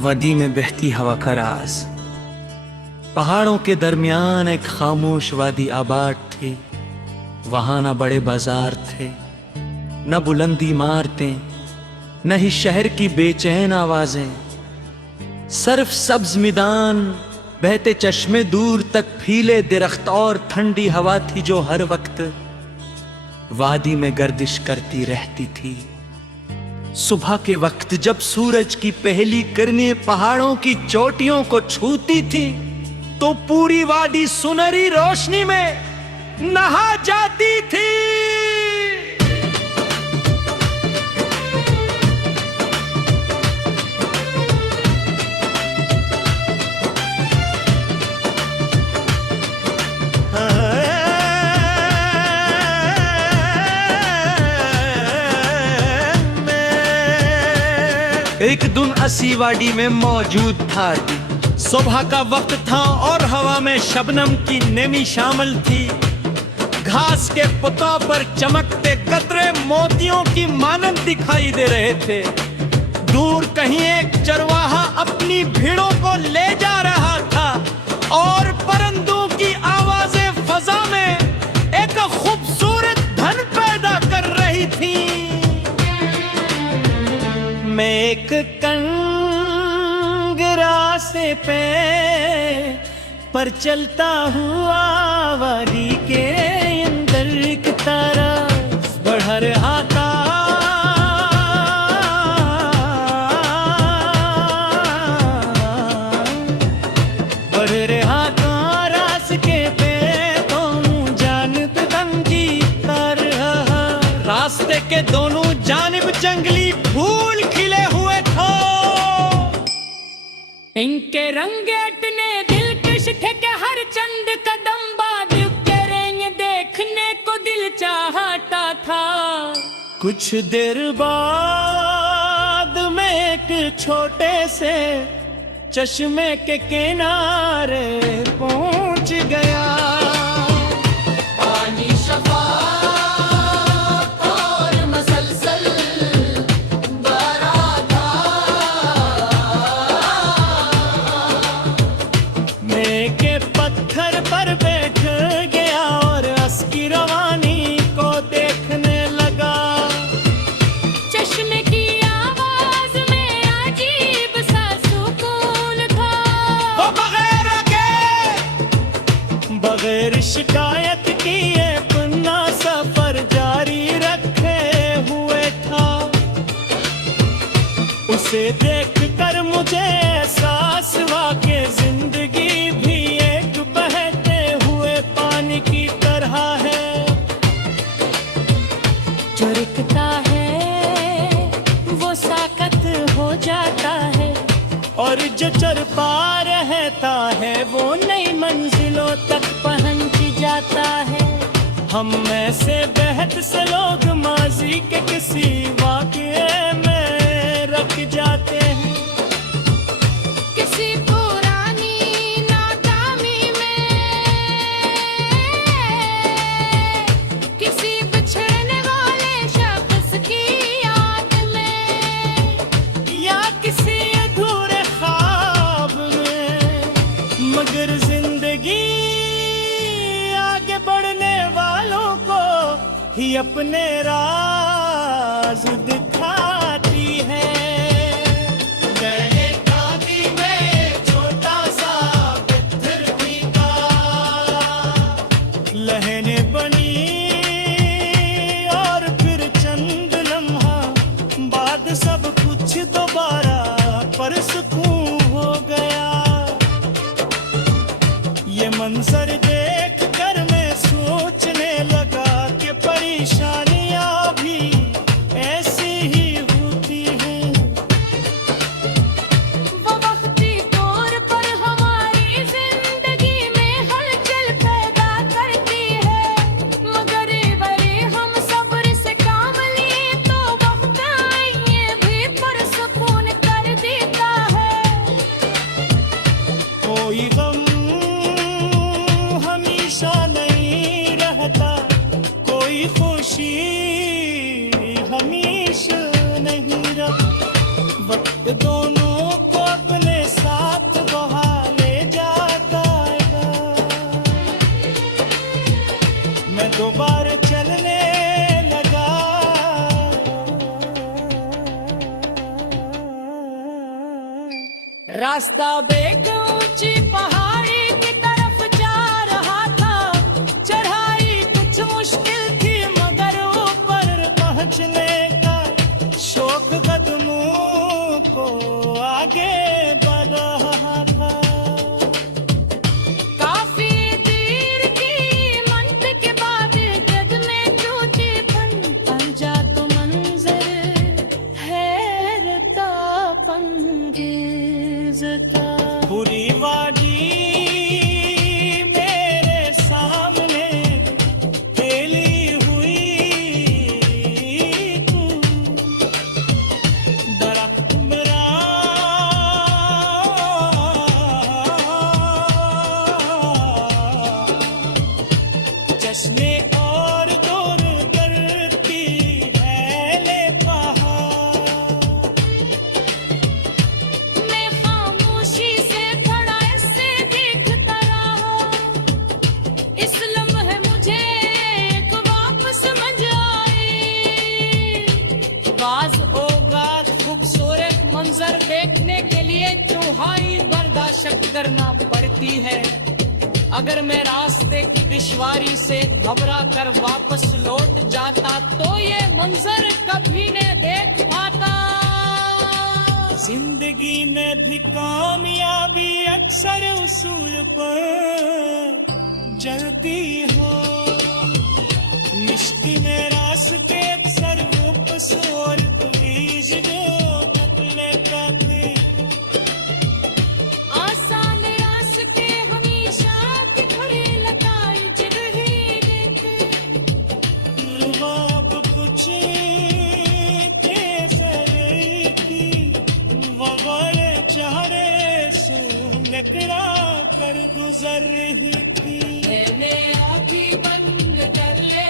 वादी में बहती हवा का राज। पहाड़ों के दरमियान एक खामोश वादी आबाद थी। वहां न बड़े बाजार थे, न बुलंदी इमारतें, न ही शहर की बेचैन आवाजें। सिर्फ सब्ज मैदान, बहते चश्मे, दूर तक फीले दरख्त और ठंडी हवा थी जो हर वक्त वादी में गर्दिश करती रहती थी। सुबह के वक्त जब सूरज की पहली किरणें पहाड़ों की चोटियों को छूती थी तो पूरी वादी सुनहरी रोशनी में नहा जाती थी। एक दिन असी वाडी में मौजूद था। सुबह का वक्त था और हवा में शबनम की नमी शामिल थी। घास के पुतों पर चमकते कतरे मोतियों की मानंद दिखाई दे रहे थे। दूर कहीं एक चरवाहा अपनी भीड़ों को ले जा रहा था और परिंदों की आवाजें फजा में एक खूबसूरत धन पैदा कर रही थी। मैं एक रास्ते पे पर चलता हुआ वादी के अंदर की तरफ बढ़ रहा था। बढ़ रहा था रास्ते पे दोनों जानिब तंगी कर रहा। रास्ते के दोनों जानिब जंगली फूल खिले हुए थे। इनके रंगेट ने दिलकश थे कि हर चंद कदम बाद करेंगे, देखने को दिल चाहता था। कुछ देर बाद में एक छोटे से चश्मे के किनारे पहुंच गया। पानी शफा बगैर शिकायत किए अपना सफर जारी रखे हुए था। उसे देखकर मुझे एहसास हुआ कि जिंदगी भी एक बहते हुए पानी की तरह है। जो रुकता है वो साकत हो जाता है और जो चल पा रहता है वो नई मंजिलों तक पहुंच जाता है। हम में से बेहद से लोग माजी के किसी वाक़ये में रख जाते हैं, किसी पुरानी नाकामी में, किसी बिछड़ने वाले शख्स की याद में, या किसी अधूरे ख्वाब में। मगर जिंदगी आगे बढ़ने वालों को ही अपने राज दिखाती है। छोटा सा पत्थर फीका लहने बनी और फिर चंद लम्हा बाद सब कुछ दोबारा पर सुकून हो गया। ये मंजर देख कर मैं सोचने लगा कि परेशानियां भी ऐसी ही होती हैं। वो वक्ती तौर पर हमारी जिंदगी में हलचल पैदा करती है, मगर वरी हम सब्र से काम लिए तो वक्त ये भी पुरसुकून कर देता है। कोई गम हमेशा नहीं रहता, कोई खुशी हमेशा नहीं रहती। वक्त दोनों को अपने रास्ता बेक ऊंची पहाड़ी की तरफ जा रहा था। चढ़ाई कुछ मुश्किल थी मगर ऊपर पहुंचने का शौक कदमों को आगे बढ़ रहा था। काफी देर की मंत के बाद जग में टूटी पंजा तो मंजर हैरत पंगेज था। पूरी वादी मेरे सामने फैली हुई तू। दरख्त मेरा चश्मे और दूर करती है ले पहाड़। मैं खामोशी से खड़ा इससे देखता रहा। इस लम्हे मुझे एक बात समझ आई। बाज औगात खूबसूरत मंजर देखने के लिए चौहाई बर्दाश्त करना पड़ती है। अगर मैं रास्ते की दुश्वारी से घबरा कर वापस लौट जाता तो ये मंजर कभी न देख पाता। जिंदगी में भी कामयाबी अक्सर उसूल पर जलती हो। मिश्ती में रास्ते अक्सर वापस और पुलिस जो बदले करते। आसान रास्ते हमेशा तिखड़े लगाए जल ही देते। रुबाब कुछ केसरे की वो बड़े चेहरे से नकरा कर गुजर रही थी। मैंने आँखें बंद कर ले